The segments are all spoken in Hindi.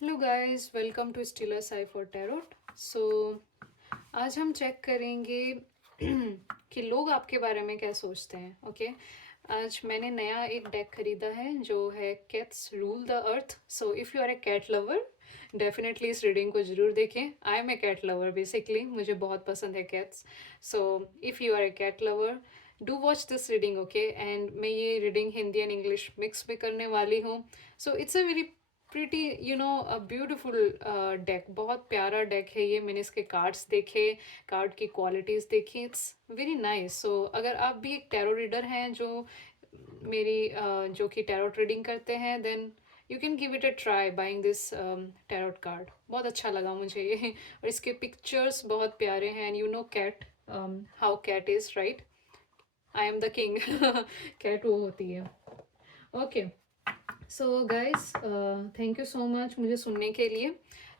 Hello guys, welcome to Stellar Sai for tarot. So आज हम चेक करेंगे कि लोग आपके बारे में क्या सोचते हैं। ओके आज मैंने नया एक डेक खरीदा है जो है cats rule the earth. So if you are a cat lover, definitely इस रीडिंग को ज़रूर देखें। I am a cat lover basically, मुझे बहुत पसंद है cats. So if you are a cat lover, do watch this reading. Okay and मैं ये reading Hindi and English mix में करने वाली हूँ। So it's a very pretty a beautiful deck. बहुत प्यारा डेक है ये। मैंने इसके कार्ड्स देखे, कार्ड की क्वालिटीज़ देखी, इट्स वेरी नाइस। सो अगर आप भी एक टैरो रीडर हैं जो मेरी जो कि टैरो रीडिंग करते हैं, then you can give it a try buying this tarot card. बहुत अच्छा लगा मुझे ये और इसके पिक्चर्स बहुत प्यारे हैं। And you know cat, how cat is, right? I am the king. Cat वो होती है। Okay so guys, thank you so much मुझे सुनने के लिए।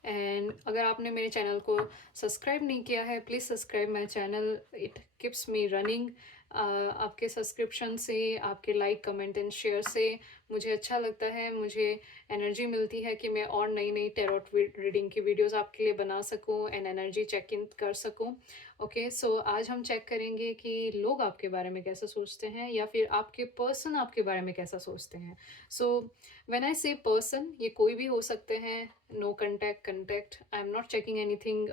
एंड अगर आपने मेरे चैनल को सब्सक्राइब नहीं किया है, please subscribe my channel, it keeps me running. आपके सब्सक्रिप्शन से, आपके लाइक कमेंट एंड शेयर से मुझे अच्छा लगता है, मुझे एनर्जी मिलती है कि मैं और नई नई टैरोट रीडिंग की वीडियोस आपके लिए बना सकूं एंड एनर्जी चेक इन कर सकूं। ओके सो आज हम चेक करेंगे कि लोग आपके बारे में कैसा सोचते हैं या फिर आपके पर्सन आपके बारे में कैसा सोचते हैं। सो व्हेन आई से पर्सन, ये कोई भी हो सकते हैं। No contact, contact, I am not checking anything,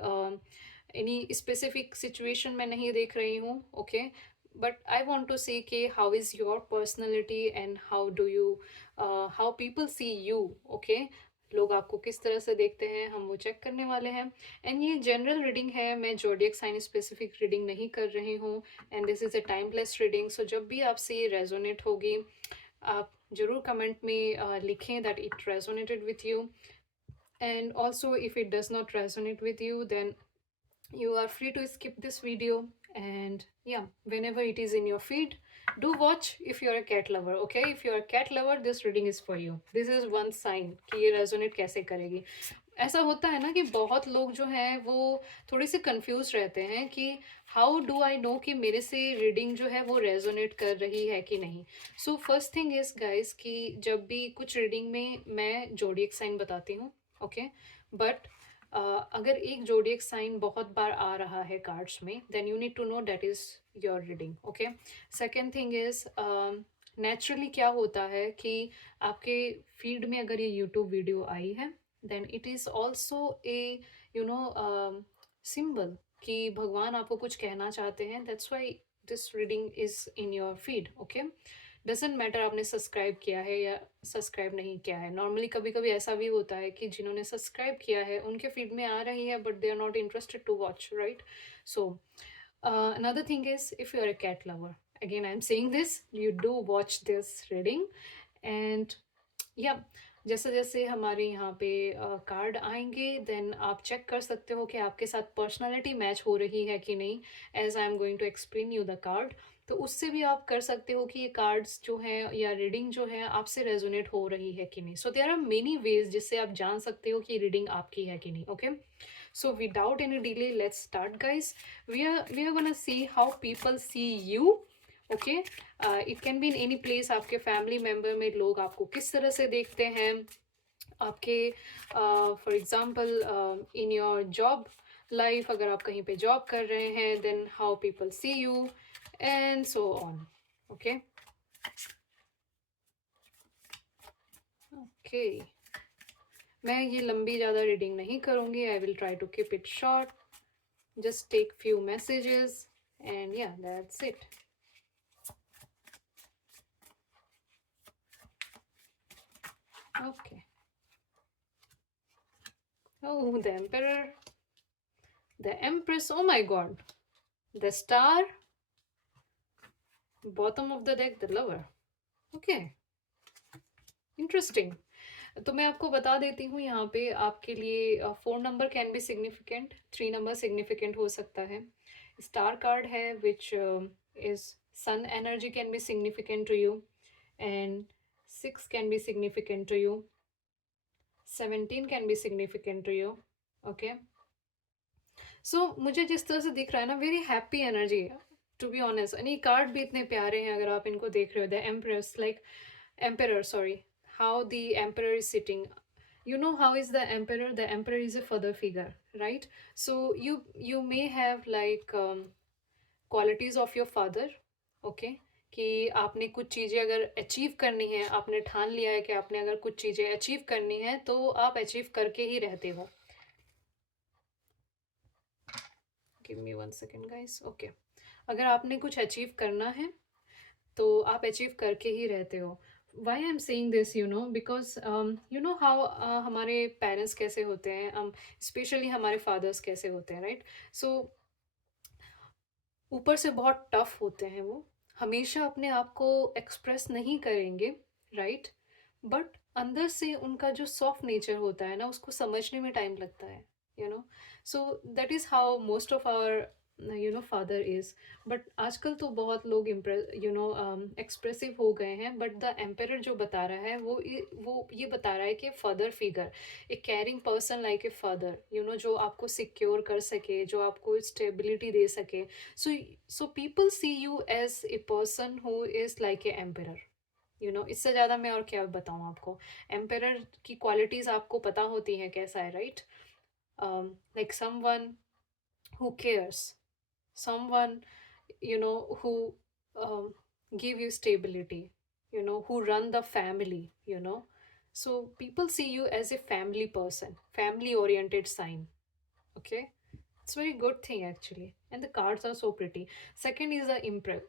any specific situation मैं नहीं देख रही हूँ। Okay but I want to see कि how is your personality and how do you, how people see you. Okay लोग आपको किस तरह से देखते हैं, हम वो चेक करने वाले हैं। एंड ये जनरल रीडिंग है, मैं जोडियक साइन स्पेसिफिक रीडिंग नहीं कर रही हूँ। And this is a timeless reading. So जब भी आपसे ये रेजोनेट होगी, आप ज़रूर कमेंट में लिखें that it resonated with you. And also if it does not resonate with you, then you are free to skip this video. And yeah, whenever it is in your feed, do watch if you're a cat lover. Okay, if you're a cat lover, this reading is for you. This is one sign कि ये रेजोनेट कैसे करेगी। ऐसा होता है ना कि बहुत लोग जो हैं वो थोड़ी सी कंफ्यूज रहते हैं कि हाउ डू आई नो कि मेरे से रीडिंग जो है वो रेजोनेट कर रही है कि नहीं। So first thing is guys कि जब भी कुछ रीडिंग में मैं जोडियक साइन बताती हूँ, ओके बट अगर एक जोडियक साइन बहुत बार आ रहा है कार्ड्स में, then you need to know that is your reading. Okay second thing is, naturally क्या होता है कि आपके फीड में अगर ये यूट्यूब वीडियो आई है, then it is also a you know symbol कि भगवान आपको कुछ कहना चाहते हैं। That's why this reading is in your feed. Okay doesn't matter आपने सब्सक्राइब किया है या सब्सक्राइब नहीं किया है। नॉर्मली कभी कभी ऐसा भी होता है कि जिन्होंने सब्सक्राइब किया है उनके फीड में आ रही है but they are not interested to watch, right? So another thing is, if you are a cat lover, again I'm saying this, you do watch this reading. And या जैसे जैसे हमारे यहाँ पे कार्ड आएंगे, देन आप चेक कर सकते हो कि आपके साथ पर्सनालिटी मैच हो रही है कि नहीं। As I am going to explain you the card, तो उससे भी आप कर सकते हो कि ये कार्ड्स जो हैं या रीडिंग जो है आपसे रेजोनेट हो रही है कि नहीं। So there are many ways जिससे आप जान सकते हो कि रीडिंग आपकी है कि नहीं। Okay so without any delay, let's start guys. We are gonna see how people see you. Okay it can be in any place. आपके फैमिली मेम्बर में लोग आपको किस तरह से देखते हैं, आपके for example in your job life, अगर आप कहीं पे जॉब कर रहे हैं, then how people see you and so on. Okay okay मैं ये लंबी ज़्यादा रीडिंग नहीं करूँगी, आई will try to keep it short, just take few messages and yeah, that's it. Okay. Oh, the emperor, the empress, oh my god, the star, bottom of the deck, the lover. Okay, interesting. तो मैं आपको बता देती हूँ यहाँ पे आपके लिए 4 number can be significant, 3 number significant हो सकता है। स्टार कार्ड है which is sun energy can be significant to you, and 6 can be significant to you, 17 can be significant to you. Okay so मुझे जिस तरह से दिख रहा है ना, very happy energy, to be honest. And ये कार्ड भी इतने प्यारे हैं अगर आप इनको देख रहे हो। The empress, like emperor, sorry, how the emperor is sitting, you know how is the emperor? The emperor is a father figure, right? So you may have like qualities of your father, okay, कि आपने कुछ चीज़ें अगर अचीव करनी है, आपने ठान लिया है कि आपने अगर कुछ चीज़ें अचीव करनी है तो आप अचीव करके ही रहते हो. Give me 1 second guys. Okay, अगर आपने कुछ अचीव करना है तो आप अचीव करके ही रहते हो. Why I am saying this, you know, because you know how हमारे पेरेंट्स कैसे होते हैं, स्पेशली हमारे फादर्स कैसे होते हैं, राइट? सो ऊपर से बहुत टफ होते हैं वो, हमेशा अपने आप को एक्सप्रेस नहीं करेंगे, राइट? बट अंदर से उनका जो सॉफ्ट नेचर होता है ना, उसको समझने में टाइम लगता है, you know. So that is how most of our you know father is. But आजकल तो बहुत लोग इम्प्रेस यू नो एक्सप्रेसिव हो गए हैं, बट द एम्पेरर जो बता रहा है वो ये बता रहा है कि father figure, A caring person like a father, you know, जो आपको सिक्योर कर सके, जो आपको स्टेबिलिटी दे सके. So people see you as a person who is like a emperor, you know. इससे ज़्यादा मैं और क्या बताऊँ आपको. एम्पेरर की क्वालिटीज़ आपको पता होती हैं कैसा है, right? Like someone who cares, someone, you know, who um, give you stability, you know, who run the family, you know. So people see you as a family person, family oriented sign, okay. It's very good thing actually, and the cards are so pretty. Second is the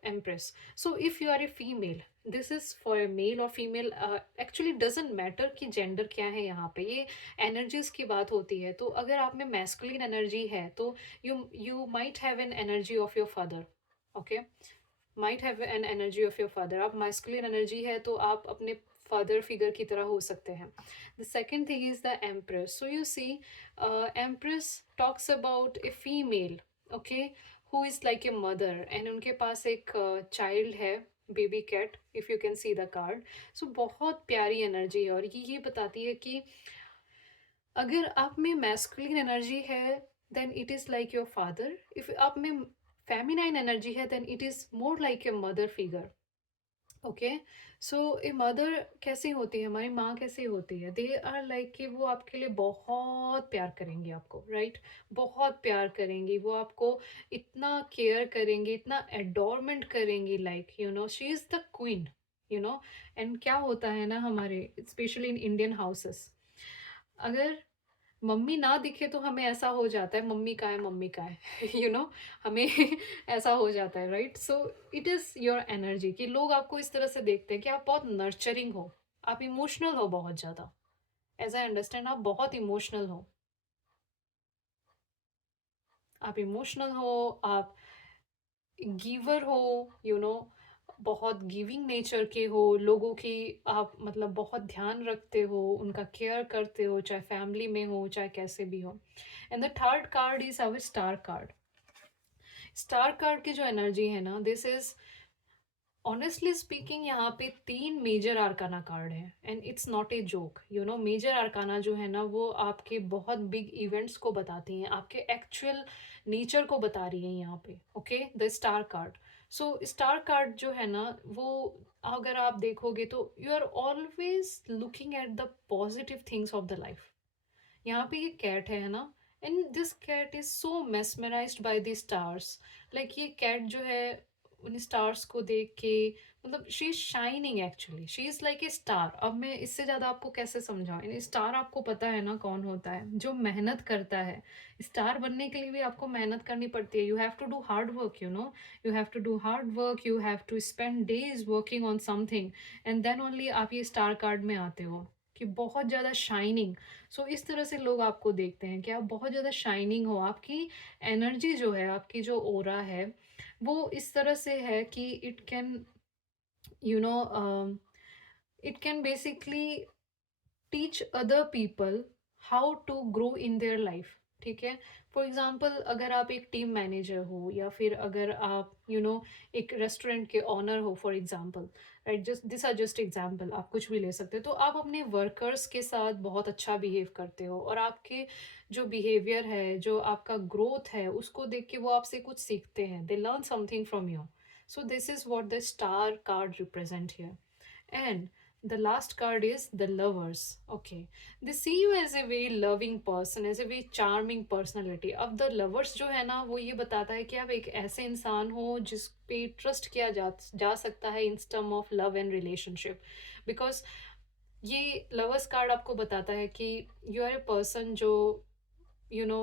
empress. So if you are a female, this is for a male or female, actually doesn't matter कि gender क्या है यहाँ पे, ये energies की बात होती है. तो अगर आप में masculine energy है तो you might have an energy of your father, okay, might have an energy of your father. आप masculine energy है तो आप अपने father figure की तरह हो सकते हैं. The second thing is the empress. So you see, empress talks about a female, okay, who is like a mother, and उनके पास एक child है, baby cat, if you can see the card. So बहुत प्यारी एनर्जी है, और ये बताती है कि अगर आप में मैस्कुलिन एनर्जी है then it is like your father. If आप में फेमिनाइन एनर्जी है then it is more like a mother figure, okay. So a mother कैसी होती है, हमारी माँ कैसी होती है, दे आर लाइक कि वो आपके लिए बहुत प्यार करेंगी आपको, राइट? बहुत प्यार करेंगी वो आपको, इतना केयर करेंगी, इतना एडोरमेंट करेंगी, like you know she is the queen, you know. And क्या होता है ना, हमारे स्पेशली इन इंडियन हाउसेस, अगर मम्मी ना दिखे तो हमें ऐसा हो जाता है, मम्मी का है, मम्मी का है यू नो, हमें ऐसा हो जाता है, right? So it is your energy कि लोग आपको इस तरह से देखते हैं कि आप बहुत नर्चरिंग हो, आप इमोशनल हो बहुत ज़्यादा. एज आई अंडरस्टैंड, आप बहुत इमोशनल हो, आप इमोशनल हो, आप गिवर हो, यू नो, बहुत गिविंग नेचर के हो, लोगों की आप मतलब बहुत ध्यान रखते हो, उनका केयर करते हो, चाहे फैमिली में हो चाहे कैसे भी हो. And the third card is our star card. Star card की जो एनर्जी है ना, दिस इज ऑनेस्टली स्पीकिंग, यहाँ पे 3 मेजर आर्काना कार्ड है, and it's not a joke, you know. Major arcana जो है ना, वो आपके बहुत बिग इवेंट्स को बताती हैं, आपके एक्चुअल नेचर को बता रही हैं यहाँ पे, okay. The star card. So star card जो है ना, वो अगर आप देखोगे तो you are always looking at the positive things of the life. यहाँ पे ये कैट है ना, and this cat is so mesmerised by the stars. Like ये कैट जो है उन स्टार्स को देख के, मतलब she is shining, actually she is like a star. अब मैं इससे ज़्यादा आपको कैसे समझाऊं. स्टार आपको पता है ना कौन होता है, जो मेहनत करता है. स्टार बनने के लिए भी आपको मेहनत करनी पड़ती है. You have to do hard work, you know. You have to do hard work, you have to spend days working on something, and then only आप ये स्टार कार्ड में आते हो कि बहुत ज़्यादा शाइनिंग. सो इस तरह से लोग आपको देखते हैं कि आप बहुत ज़्यादा शाइनिंग हो, आपकी एनर्जी जो है, आपकी जो ओरा है, वो इस तरह से है कि it can you know it can basically teach other people how to grow in their life. ठीक है. फॉर एग्जाम्पल, अगर आप एक टीम मैनेजर हो, या फिर अगर आप यू नो एक रेस्टोरेंट के ऑनर हो, for example, right, just this are just example, आप कुछ भी ले सकते हो. तो आप अपने वर्कर्स के साथ बहुत अच्छा बिहेव करते हो, और आपके जो बिहेवियर है, जो आपका ग्रोथ है, उसको देख के वो आपसे कुछ सीखते हैं, they learn something from you. So this is what the star card represent here. And the last card is the lovers. Okay, they see you as a very loving person, as a very charming personality. अब the lovers जो है ना, वो ये बताता है कि आप एक ऐसे इंसान हो जिस पे ट्रस्ट किया जा सकता है in term of love and relationship. Because ये लवर्स कार्ड आपको बताता है कि यू आर ए पर्सन जो यू नो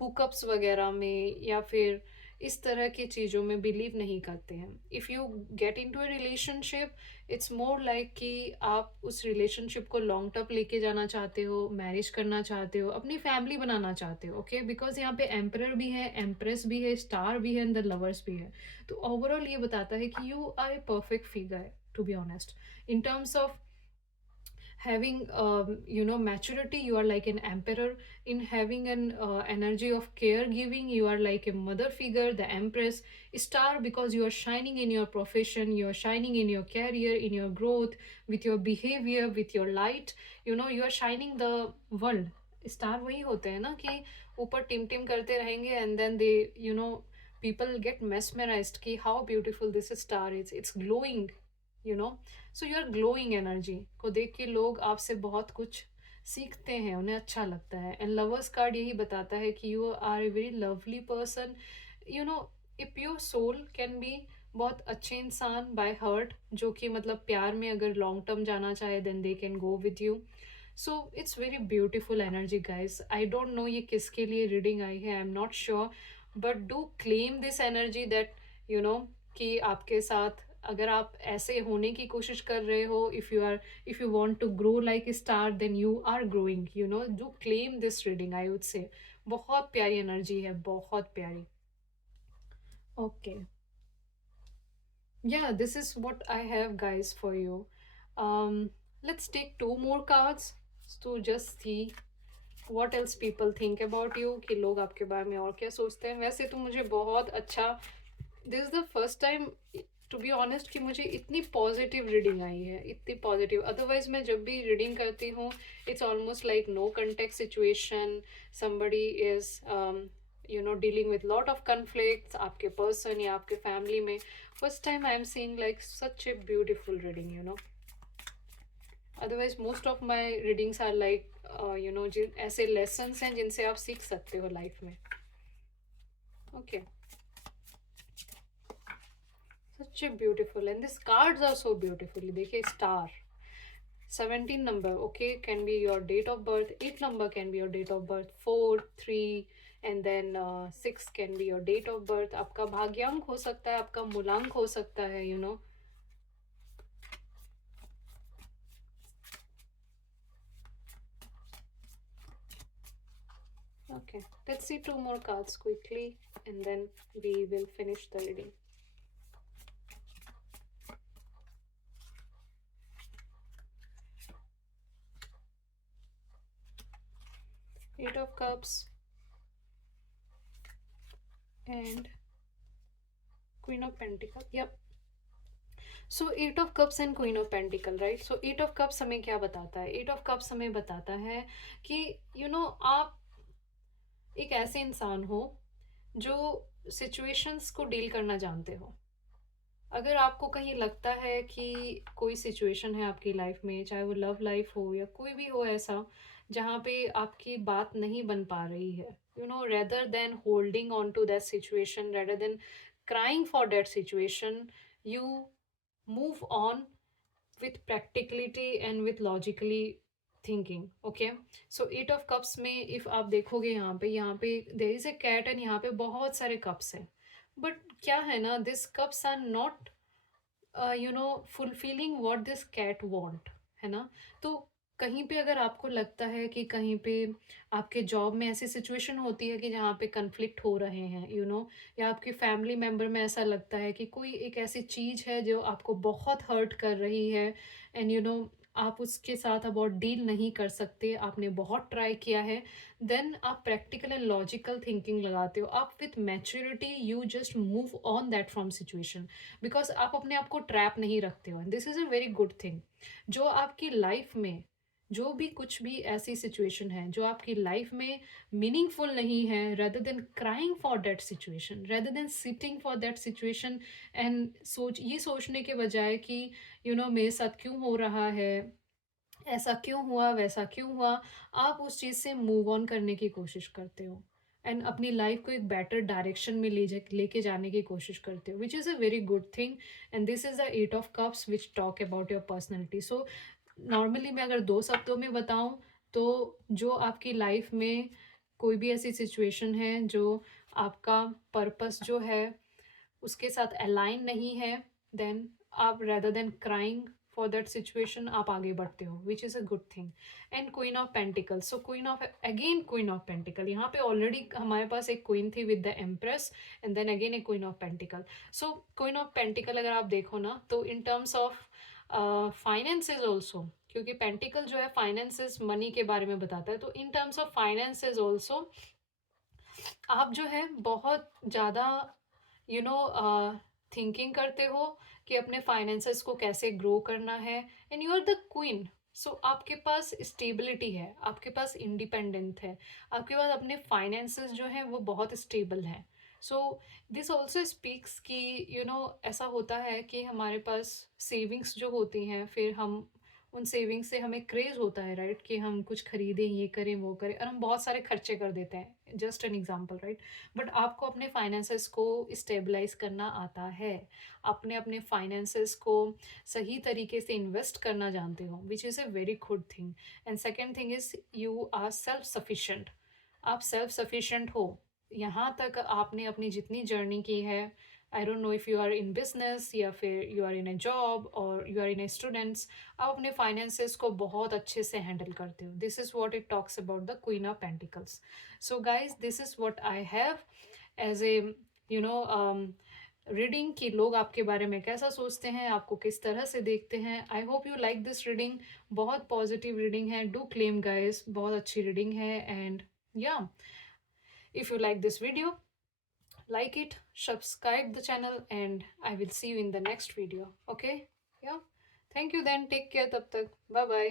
हुकअप्स वगैरह में या फिर इस तरह की चीज़ों में बिलीव नहीं करते हैं. If you get into a relationship, it's more like कि आप उस रिलेशनशिप को लॉन्ग टर्म लेके जाना चाहते हो, मैरिज करना चाहते हो, अपनी फैमिली बनाना चाहते हो. ओके, बिकॉज यहाँ पे एम्परर भी है, एम्प्रेस भी है, स्टार भी है एंड द लवर्स भी है. तो ओवरऑल ये बताता है कि you are a perfect figure, to be honest, in terms of having maturity. You are like an emperor. In having an energy of caregiving, you are like a mother figure, the empress. Star, because you are shining in your profession, you are shining in your career, in your growth, with your behavior, with your light. You are shining the world. Star वही होते हैं ना कि ऊपर टिम टिम करते रहेंगे and then they people get mesmerized कि how beautiful this star is. It's glowing, you know. So you are glowing. Energy को देख के लोग आपसे बहुत कुछ सीखते हैं, उन्हें अच्छा लगता है. एंड लवर्स कार्ड यही बताता है कि you are a very lovely person. A pure soul can be बहुत अच्छे इंसान बाय हर्ट, जो कि मतलब प्यार में अगर लॉन्ग टर्म जाना चाहे then they can go with you. So it's very beautiful energy guys. I don't know ये किसके लिए रीडिंग आई है, I am not sure, but do claim this energy that कि आपके साथ अगर आप ऐसे होने की कोशिश कर रहे हो, if you want to grow like a star, then you are growing. Do claim this reading, I would say. बहुत प्यारी एनर्जी है, बहुत प्यारी. Okay, yeah, this is what I have guys for you. Let's take two more cards to just see what else people think about you, कि लोग आपके बारे में और क्या सोचते हैं. वैसे तो मुझे बहुत अच्छा, this is the first time to be honest कि मुझे इतनी पॉजिटिव रीडिंग आई है, इतनी पॉजिटिव. अदरवाइज मैं जब भी रीडिंग करती हूँ it's almost like no contact situation, somebody is dealing with lot of conflicts, आपके पर्सन या आपके फैमिली में. First time I am seeing like such a beautiful reading. Otherwise most of my readings are like जिन ऐसे लेसन्स हैं जिनसे आप सीख सकते हो लाइफ में. Okay, such a beautiful, and these cards are so beautifully. देखिए, star 17 number, okay, can be your date of birth. 8 number can be your date of birth. 4, 3, and then 6 can be your date of birth. आपका भाग्यांक हो सकता है, आपका मूलांक हो सकता है, Okay, let's see two more cards quickly and then we will finish the reading. Eight of Cups and Queen of Pentacles. Yep. So eight of cups and queen of pentacle, right. So eight of cups हमें क्या बताता है? एट ऑफ कप्स हमें बताता है कि आप एक ऐसे इंसान हो जो सिचुएशंस को डील करना जानते हो. अगर आपको कहीं लगता है कि कोई सिचुएशन है आपकी लाइफ में, चाहे वो लव लाइफ हो या कोई भी हो ऐसा, जहाँ पे आपकी बात नहीं बन पा रही है, rather than holding on to that situation, rather than crying for that situation, you move on with practicality and with logically thinking. Okay, so eight of cups में if आप देखोगे यहाँ पे there is a cat and यहाँ पे बहुत सारे cups हैं. But क्या है ना, this cups are not fulfilling what this cat want, है ना. तो कहीं पे अगर आपको लगता है कि कहीं पे आपके जॉब में ऐसी सिचुएशन होती है कि जहाँ पे कन्फ्लिक्ट हो रहे हैं, या आपके फैमिली मेम्बर में ऐसा लगता है कि कोई एक ऐसी चीज़ है जो आपको बहुत हर्ट कर रही है, एंड आप उसके साथ अब और डील नहीं कर सकते, आपने बहुत ट्राई किया है, देन आप प्रैक्टिकल एंड लॉजिकल थिंकिंग लगाते हो. आप with maturity you just move on that from situation, because आप अपने आप को ट्रैप नहीं रखते हो. This is a very good thing. जो आपकी लाइफ में जो भी कुछ भी ऐसी सिचुएशन है जो आपकी लाइफ में मीनिंगफुल नहीं है, rather than crying for that situation, rather than sitting for that situation and ये सोचने के बजाय कि मेरे साथ क्यों हो रहा है, ऐसा क्यों हुआ, वैसा क्यों हुआ, आप उस चीज़ से मूव ऑन करने की कोशिश करते हो एंड अपनी लाइफ को एक बेटर डायरेक्शन में लेके जाने की कोशिश करते हो, which is a very good thing. And this is the eight of cups which talk about your personality. So normally मैं अगर 2 शब्दों में बताऊं, तो जो आपकी लाइफ में कोई भी ऐसी सिचुएशन है जो आपका पर्पस जो है उसके साथ अलाइन नहीं है, देन आप rather than crying for that situation आप आगे बढ़ते हो, which is a good thing. And queen of pentacle, so queen of pentacle, यहाँ पे ऑलरेडी हमारे पास एक क्वीन थी with the empress, and then again एक queen of pentacle. So queen of pentacle अगर आप देखो ना, तो in terms of finances also, क्योंकि पेंटिकल जो है फाइनेंसेस मनी के बारे में बताता है, तो in terms of finances also आप जो है बहुत ज़्यादा थिंकिंग करते हो कि अपने फाइनेंसेस को कैसे ग्रो करना है, and you are the queen. So आपके पास स्टेबिलिटी है, आपके पास इंडिपेंडेंट है, आपके पास अपने फाइनेंसेस जो हैं वो बहुत स्टेबल हैं। सो दिस ऑल्सो स्पीक्स कि ऐसा होता है कि हमारे पास सेविंग्स जो होती हैं, फिर हम उन सेविंग्स से हमें क्रेज होता है, राइट, कि हम कुछ खरीदें, ये करें, वो करें, और हम बहुत सारे खर्चे कर देते हैं, just an example, right. But आपको अपने फाइनेंसेस को स्टेबलाइज करना आता है, अपने अपने फाइनेंसेस को सही तरीके से इन्वेस्ट करना जानते हो, which is a very good thing. And second thing is you are self sufficient, आप सेल्फ सफिशेंट हो। यहाँ तक आपने अपनी जितनी जर्नी की है, I don't know if you are in business या फिर you are in a job और you are in a students, आप अपने फाइनेंसेस को बहुत अच्छे से हैंडल करते हो। This is what it talks about the queen of pentacles. So guys, this is what I have as a reading, कि लोग आपके बारे में कैसा सोचते हैं, आपको किस तरह से देखते हैं। I hope you like this reading, बहुत पॉजिटिव रीडिंग है, डू क्लेम गाइज, बहुत अच्छी रीडिंग है। एंड या, if you like this video, like it, subscribe the channel, and I will see you in the next video. Okay, yeah, thank you then, take care, tab tak, bye bye.